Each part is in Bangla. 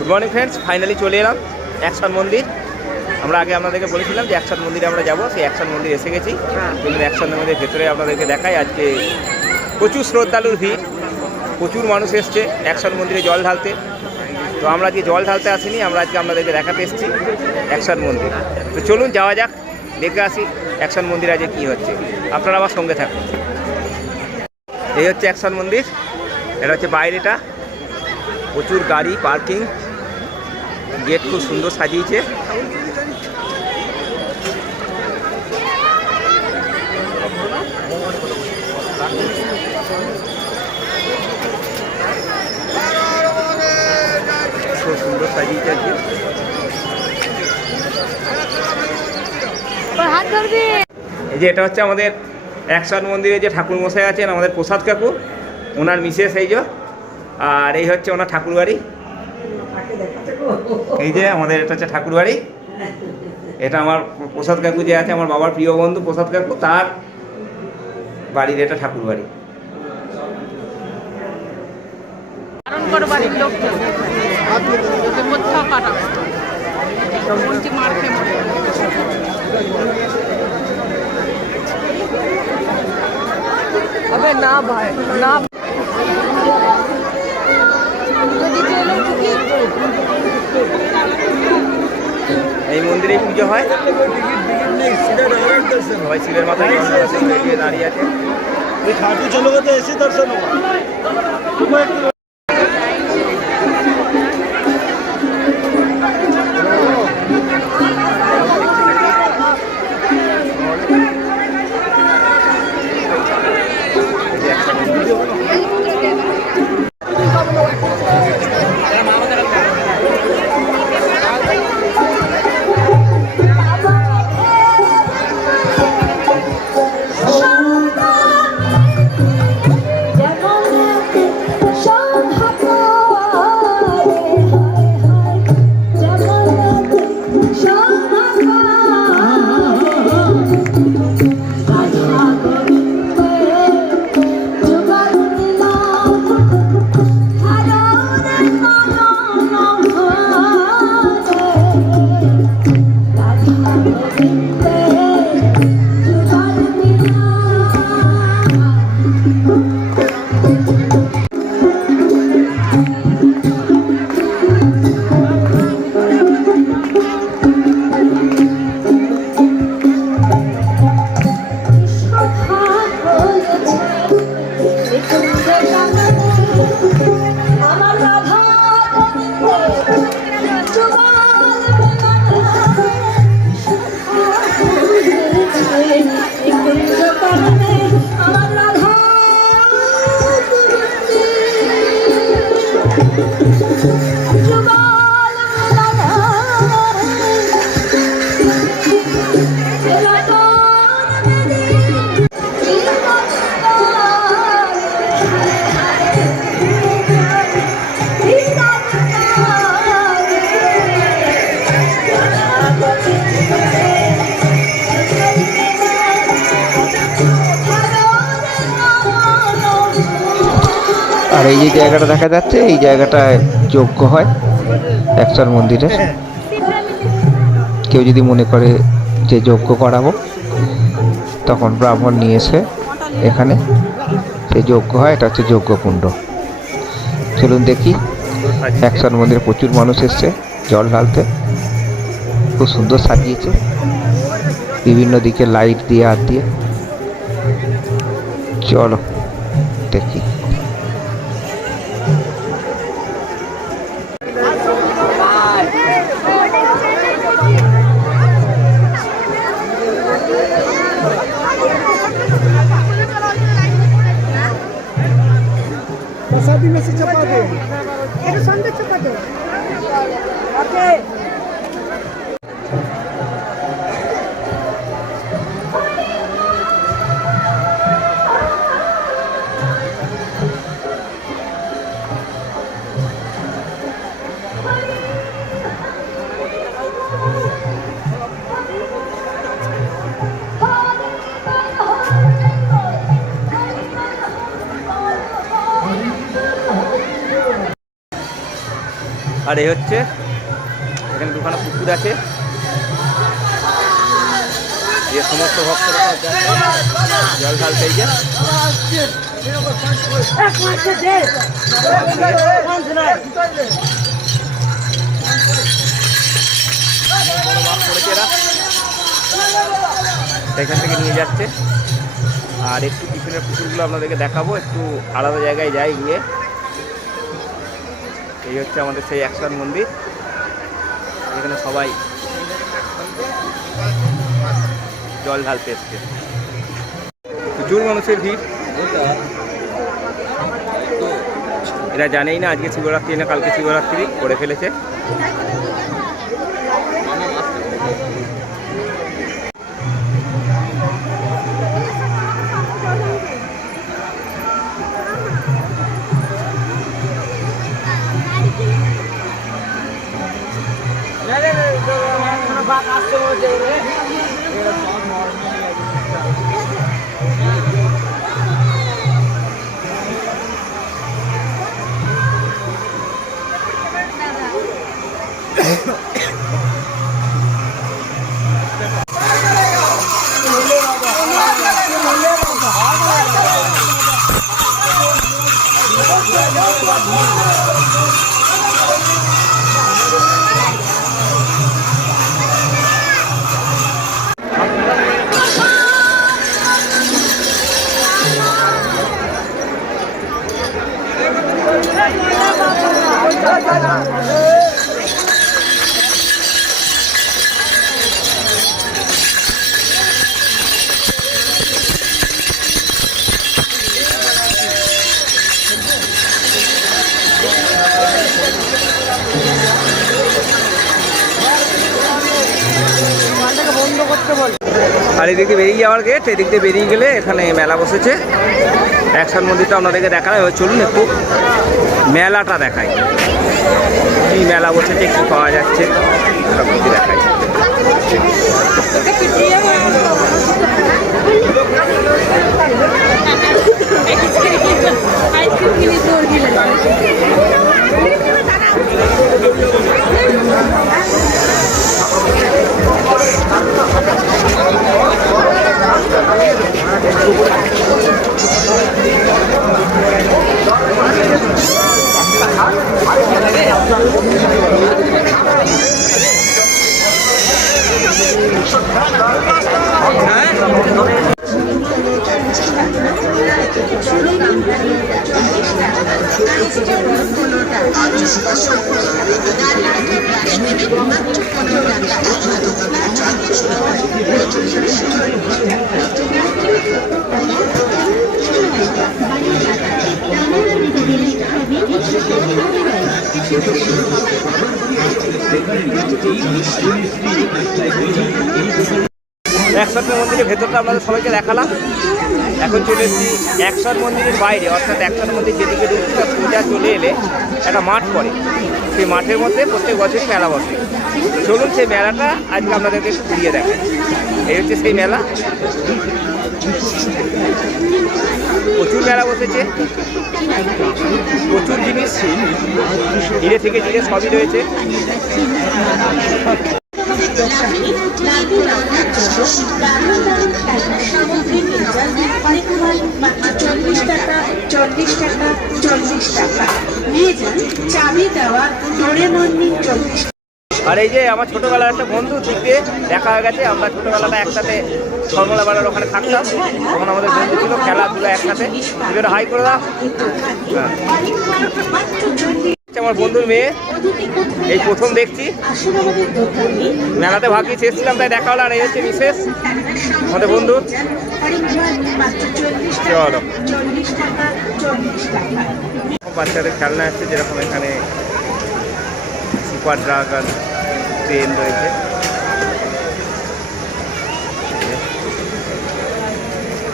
গুড মর্নিং ফ্রেন্ডস, ফাইনালি চলে এলাম অ্যাকশন মন্দির। আমরা আগে আপনাদেরকে বলেছিলাম যে অ্যাকশন মন্দিরে আমরা যাবো, সেই অ্যাকশন মন্দির এসে গেছি। কিন্তু অ্যাকশন মন্দিরের ভেতরে আপনাদেরকে দেখাই, আজকে প্রচুর শ্রদ্ধালুর ভিড়, প্রচুর মানুষ এসছে অ্যাকশন মন্দিরে জল ঢালতে। তো আমরা আজকে জল ঢালতে আসিনি, আমরা আজকে আপনাদেরকে দেখাতে এসেছি অ্যাকশন মন্দির। তো চলুন যাওয়া যাক, দেখে আসি অ্যাকশন মন্দিরে আজকে কী হচ্ছে। আপনারা আমার সঙ্গে থাকুন। এই হচ্ছে অ্যাকশন মন্দির, এটা হচ্ছে বাইরেটা, প্রচুর গাড়ি পার্কিং, গেট খুব সুন্দর সাজিয়েছে। খুব সুন্দর সাজিয়েছে আজকে। এই যে এটা হচ্ছে আমাদের অ্যাকশন মন্দিরে যে ঠাকুর মশাই আছেন, আমাদের প্রসাদ কাকু, ওনার মিসেস এই যে, আর এই হচ্ছে ওনার ঠাকুর বাড়ি। এই যে আমাদের এটা হচ্ছে ঠাকুর বাড়ি, এটা আমার প্রসাদ কাকু যে আছে, আমার বাবার প্রিয় বন্ধু প্রসাদ কাকু, তার বাড়ির এটা ঠাকুর বাড়ি। না ভাই না, এই মন্দিরে পুজো হয়, সবাই শিবের মাথায় দাঁড়িয়ে আছে। চলো তো এসে দর্শন আর এই যে জায়গাটা দেখা যাচ্ছে, এই জায়গাটায় যজ্ঞ হয় অ্যাকশন মন্দিরে। কেউ যদি মনে করে যে যজ্ঞ করাবো, তখন ব্রাহ্মণ নিয়ে এসে এখানে সেই যজ্ঞ হয়। এটা হচ্ছে যজ্ঞকুণ্ড। চলুন দেখি অ্যাকশন মন্দিরে প্রচুর মানুষ এসছে জল ঢালতে, খুব সুন্দর সাজিয়েছে, বিভিন্ন দিকে লাইট দিয়ে হাত দিয়ে। চলো দেখি। प्रसादी में से चपा दो, संडे चपा दो। ओके আর এই হচ্ছে এখানে দুখানা পুকুর আছে, যে সমস্ত ভক্তরা জল ঢালতে এই যে করেছে এরা, সেখান থেকে নিয়ে যাচ্ছে। আর একটু পিছনের পুকুরগুলো আপনাদেরকে দেখাবো, একটু আলাদা জায়গায় যাই গিয়ে। এই হচ্ছে আমাদের সেই একশন মন্দির, এখানে সবাই জল ঢালতে এসছে, প্রচুর মানুষের ভিড়। এরা জানেই না আজকে শিবরাত্রি না কালকে শিবরাত্রি করে ফেলেছে। আর এদিকে বেরিয়ে যাওয়ার গেট, এদিক দিয়ে বেরিয়ে গেলে এখানে মেলা বসেছে। একশন মন্দিরটা আপনাদেরকে দেখায়, চলুন একটু মেলাটা দেখাই, কি মেলা বসেছে, কি পাওয়া যাচ্ছে সব কিছু দেখাই। একশন মন্দিরের ভেতরটা আপনাদের সবাইকে দেখালাম। এখন চলে এসেছি একশন মন্দিরের বাইরে, অর্থাৎ একশন মন্দির যেদিকে ঢুকছি তার সোজা চলে এলে একটা মাঠ পড়ে, সেই মাঠের মধ্যে প্রত্যেক বছরই মেলা বসে। চলুন সেই মেলাটা আজকে আপনাদেরকে একটু ঘুরিয়ে দেখাই। এই হচ্ছে সেই মেলা, প্রচুর মেলা বসেছে, প্রচুর জিনিস ধীরে থেকে ধীরে সবই রয়েছে। আর এই যে আমার ছোটবেলার একটা বন্ধু দিক দিয়ে দেখা হয়ে গেছে, আমরা ছোটবেলাটা একসাথে সরমলাবাড়ার ওখানে থাকতাম, তখন আমাদের বন্ধু ছিল, খেলাধুলা একসাথে। হাই করে দাও। আমার বন্ধুর মেয়ে, এই প্রথম দেখছি, মেলাতে ভাগ্যিস এসেছিলাম তাই দেখা হলো। আর এই হচ্ছে বিশেষ আমাদের বন্ধু। চলো, বাচ্চাদের খেলনা আছে, যেরকম এখানে সুপার ড্রাগন ট্রেন রয়েছে,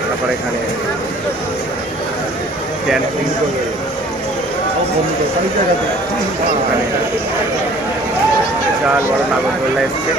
তারপর এখানে ড্যান্সিং, বিশাল বড় নাগরদোল্লা এসছে।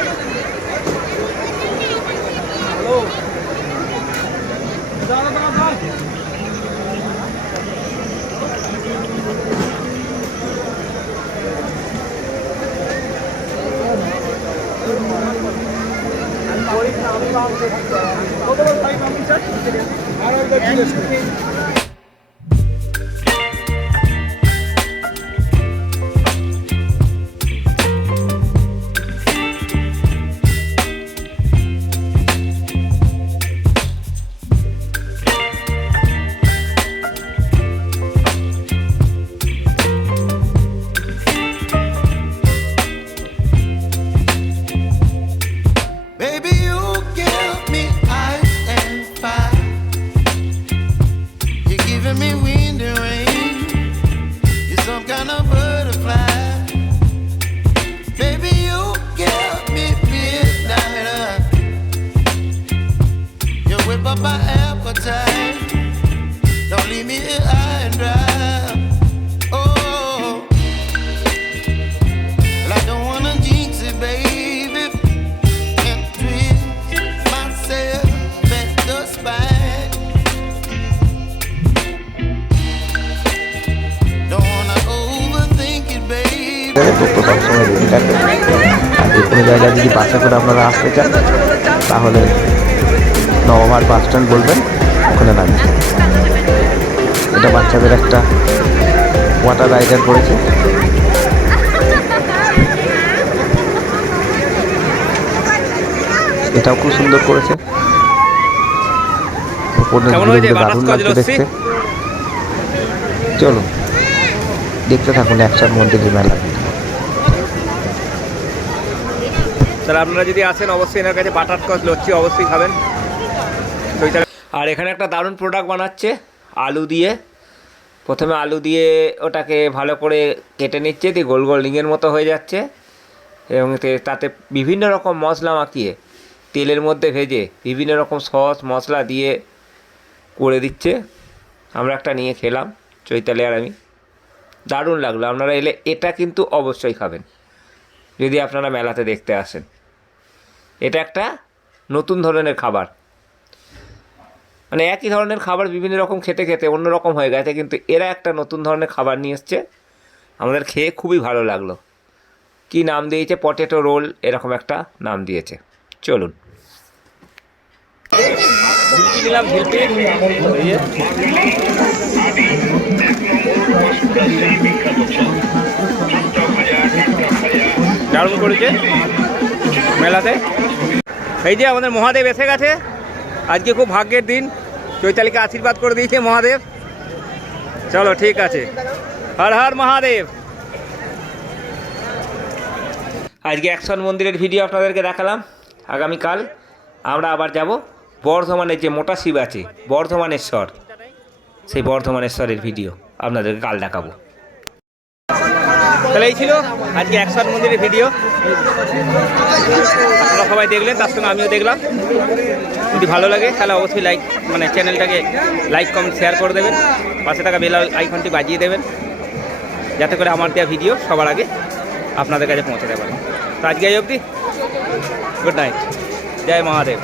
Baby, you give me ice and fire. You're giving me wind and rain. You're some kind of butterfly. Baby, you give me midnight. You whip up my appetite. Don't leave me here high and dry. Oh, well, I don't wanna jinx it, baby. And twist myself at the spine. Don't wanna overthink it, baby. টোটো সবসময় রেডি থাকে। আর যে কোনো জায়গায় যদি বাসে করে আপনারা আসতে চান তাহলে নবহাট বাস স্ট্যান্ড বলবেন, ওখানে নামবে। এটা বাচ্চাদের একটা ওয়াটার রাইডার করেছে। এটাও খুব সুন্দর করেছে। উপরে কেমন ঘুরে হয়েছে ঘুরে দারুণ বাটারস্কচ লাগছে লস্যি? দেখতে। চলো দেখতে থাকুন একসাথে মন্দিরের মেলা। তাহলে আপনারা যদি আসেন অবশ্যই এনার কাছে বাটারস্কচ লস্যি অবশ্যই খাবেন। আর এখানে একটা দারুণ প্রোডাক্ট বানাচ্ছে আলু দিয়ে। প্রথমে আলু দিয়ে ওটাকে ভালো করে কেটে নিচ্ছে, দিয়ে গোল গোল রিংয়ের মতো হয়ে যাচ্ছে এবং তাতে বিভিন্ন রকম মশলা মাখিয়ে তেলের মধ্যে ভেজে বিভিন্ন রকম সস মশলা দিয়ে করে দিচ্ছে। আমরা একটা নিয়ে খেলাম, চৈতালি আর আমি, দারুণ লাগলো। আপনারা এলে এটা কিন্তু অবশ্যই খাবেন যদি আপনারা মেলাতে দেখতে আসেন। এটা একটা নতুন ধরনের খাবার, মানে একই ধরনের খাবার বিভিন্ন রকম খেতে খেতে অন্য রকম হয়ে গেছে, কিন্তু এরা একটা নতুন ধরনের খাবার নিয়ে এসছে। আমাদের খেয়ে খুবই ভালো লাগলো। কি নাম দিয়েছে, পটেটো রোল এরকম একটা নাম দিয়েছে। চলুন ঝিলপি নিলাম, ঝিলপি দারুণ করেছে মেলাতে। এই যে আমাদের মহাদেব এসে গেছে। আজকে খুব ভাগ্যের দিন, চৈতালিকে আশীর্বাদ করে দিয়েছে মহাদেব। চলো ঠিক আছে, হর হর মহাদেব। আজকে অ্যাকশন মন্দিরের ভিডিও আপনাদেরকে দেখালাম। আগামীকাল আমরা আবার যাব বর্ধমানের যে মোটা শিব আছে বর্ধমানেশ্বর, সেই বর্ধমানেশ্বরের ভিডিও আপনাদেরকে কাল দেখাবো। তাহলে এই ছিল আজকে অ্যাকশন মন্দিরের ভিডিও। আপনারা সবাই দেখলেন, তার সঙ্গে আমিও দেখলাম। যদি ভালো লাগে তাহলে অবশ্যই চ্যানেলটাকে লাইক কমেন্ট শেয়ার করে দেবেন। পাশে থাকা বেল আইকনটি বাজিয়ে দেবেন যাতে করে আমার দেওয়া ভিডিও সবার আগে আপনাদের কাছে পৌঁছাতে পারে। তো আজকে এই অবধি, গুড নাইট, জয় মহাদেব।